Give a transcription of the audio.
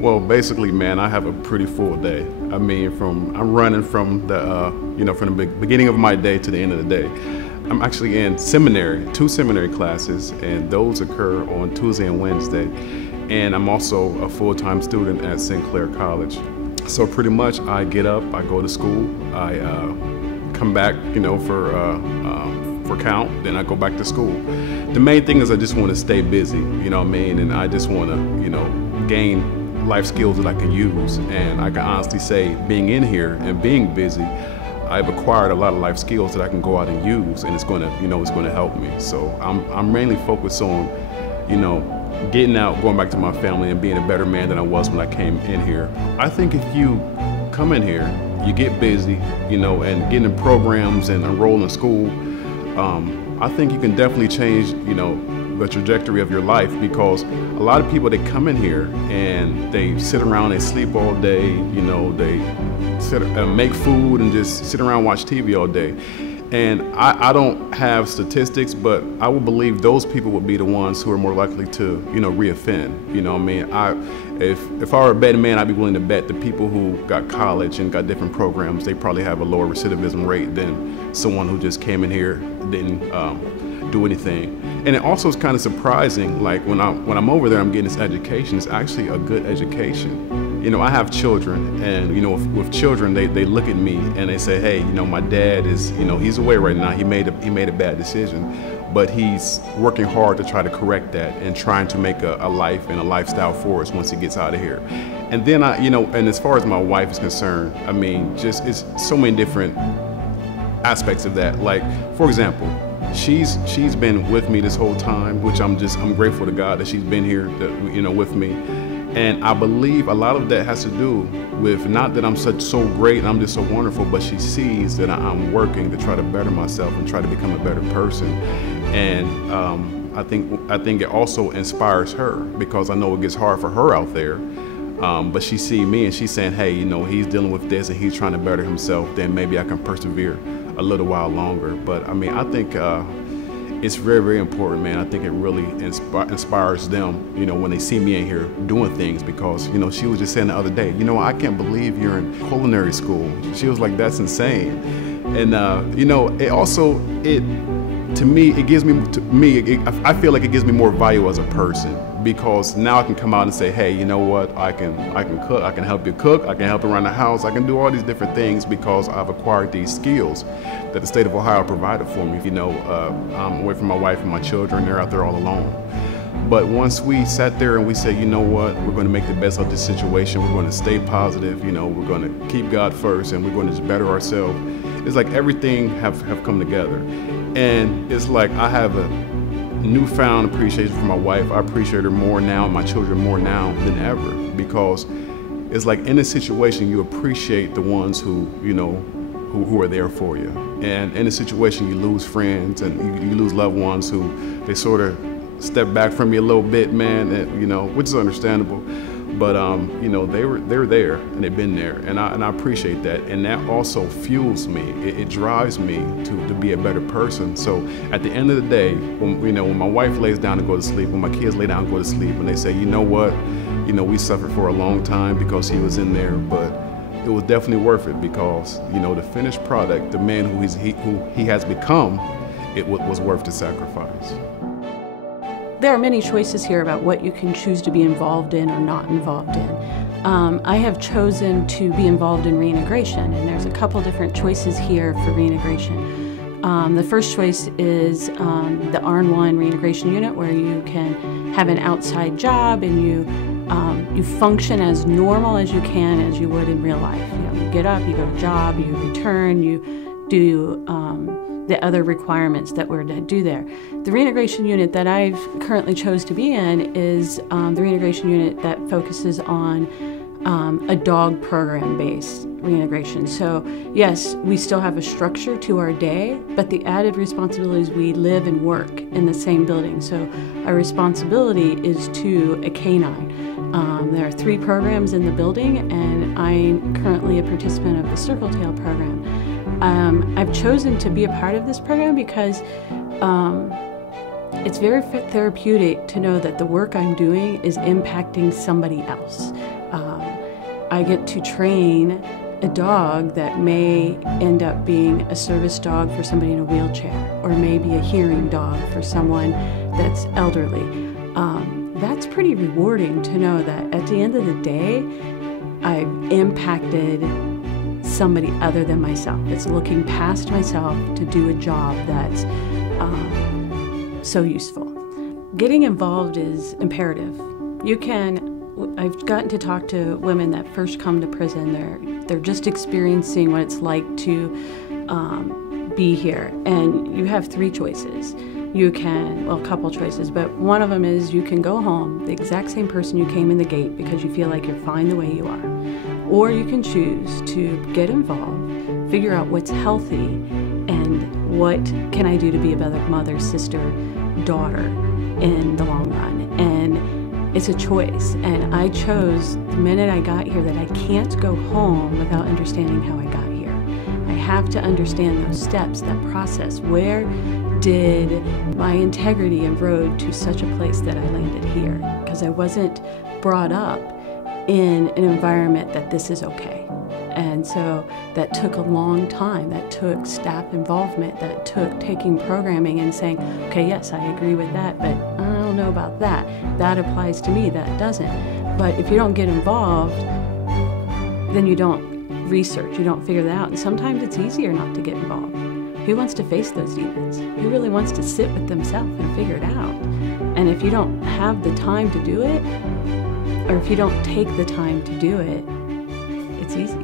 Well, basically, man, I have a pretty full day. I mean, I'm running from the from the beginning of my day to the end of the day. I'm actually in seminary, 2 seminary classes, and those occur on Tuesday and Wednesday. And I'm also a full-time student at St. Clair College. So pretty much, I get up, I go to school, I come back, for count, then I go back to school. The main thing is I just want to stay busy, you know what I mean, and I just want to, gain life skills that I can use. And I can honestly say, being in here and being busy, I've acquired a lot of life skills that I can go out and use, and it's going to help me. So I'm mainly focused on, getting out, going back to my family, and being a better man than I was when I came in here. I think if you come in here, you get busy, and get in programs and enroll in school, I think you can definitely change, the trajectory of your life, because a lot of people, they come in here and they sit around, they sleep all day, they sit and make food and just sit around and watch TV all day. And I don't have statistics, but I would believe those people would be the ones who are more likely to, reoffend. You know what I mean? If I were a betting man, I'd be willing to bet the people who got college and got different programs, they probably have a lower recidivism rate than someone who just came in here, didn't do anything. And it also is kind of surprising, like when I'm over there, I'm getting this education. It's actually a good education. I have children, and with children, they look at me and they say, hey, my dad is, he's away right now. He made a bad decision, but he's working hard to try to correct that and trying to make a life and a lifestyle for us once he gets out of here. And then and as far as my wife is concerned, I mean, just it's so many different aspects of that. Like, for example, she's been with me this whole time, which I'm grateful to God that she's been here, with me. And I believe a lot of that has to do with, not that I'm so great and I'm just so wonderful, but she sees that I'm working to try to better myself and try to become a better person. And I think it also inspires her, because I know it gets hard for her out there. But she sees me and she's saying, hey, he's dealing with this and he's trying to better himself, then maybe I can persevere a little while longer. But I mean, I think it's very, very important, man. I think it really inspires them, when they see me in here doing things, because, she was just saying the other day, I can't believe you're in culinary school. She was like, that's insane. And, it also, to me, it gives me, I feel like it gives me more value as a person, because now I can come out and say, hey, you know what, I can cook, I can help you cook, I can help you around the house, I can do all these different things because I've acquired these skills that the state of Ohio provided for me. I'm away from my wife and my children, they're out there all alone. But once we sat there and we said, you know what, we're going to make the best of this situation, we're going to stay positive, we're going to keep God first, and we're going to just better ourselves. It's like everything have come together. And it's like I have a newfound appreciation for my wife. I appreciate her more now, and my children more now than ever, because it's like in a situation you appreciate the ones who are there for you. And in a situation you lose friends and you lose loved ones who they sort of step back from you a little bit, man, and, which is understandable. But they're there and they've been there, and I appreciate that, and that also fuels me. It drives me to be a better person. So at the end of the day, when my wife lays down to go to sleep, when my kids lay down and go to sleep, and they say, you know what, we suffered for a long time because he was in there, but it was definitely worth it, because the finished product, the man who he has become, it was worth the sacrifice. There are many choices here about what you can choose to be involved in or not involved in. I have chosen to be involved in reintegration, and there's a couple different choices here for reintegration. The first choice is the RN1 reintegration unit, where you can have an outside job and you function as normal as you can, as you would in real life. You get up, you go to job, you return, you do the other requirements that we're to do there. The reintegration unit that I've currently chose to be in is the reintegration unit that focuses on a dog program-based reintegration. So yes, we still have a structure to our day, but the added responsibility is we live and work in the same building. So our responsibility is to a canine. There are 3 programs in the building, and I'm currently a participant of the Circle Tail program. I've chosen to be a part of this program because it's very therapeutic to know that the work I'm doing is impacting somebody else. I get to train a dog that may end up being a service dog for somebody in a wheelchair, or maybe a hearing dog for someone that's elderly. That's pretty rewarding to know that at the end of the day, I've impacted somebody other than myself. It's looking past myself to do a job that's so useful. Getting involved is imperative. I've gotten to talk to women that first come to prison. They're just experiencing what it's like to be here. And you have three choices. A couple choices, but one of them is you can go home, the exact same person you came in the gate because you feel like you're fine the way you are. Or you can choose to get involved, figure out what's healthy, and what can I do to be a better mother, sister, daughter in the long run. And it's a choice. And I chose the minute I got here that I can't go home without understanding how I got here. I have to understand those steps, that process. Where did my integrity erode to such a place that I landed here? Because I wasn't brought up in an environment that this is okay. And so that took a long time. That took staff involvement. That took taking programming and saying, okay, yes, I agree with that, but I don't know about that. That applies to me, that doesn't. But if you don't get involved, then you don't research, you don't figure that out. And sometimes it's easier not to get involved. Who wants to face those demons? Who really wants to sit with themselves and figure it out? And if you don't have the time to do it, or if you don't take the time to do it, it's easy.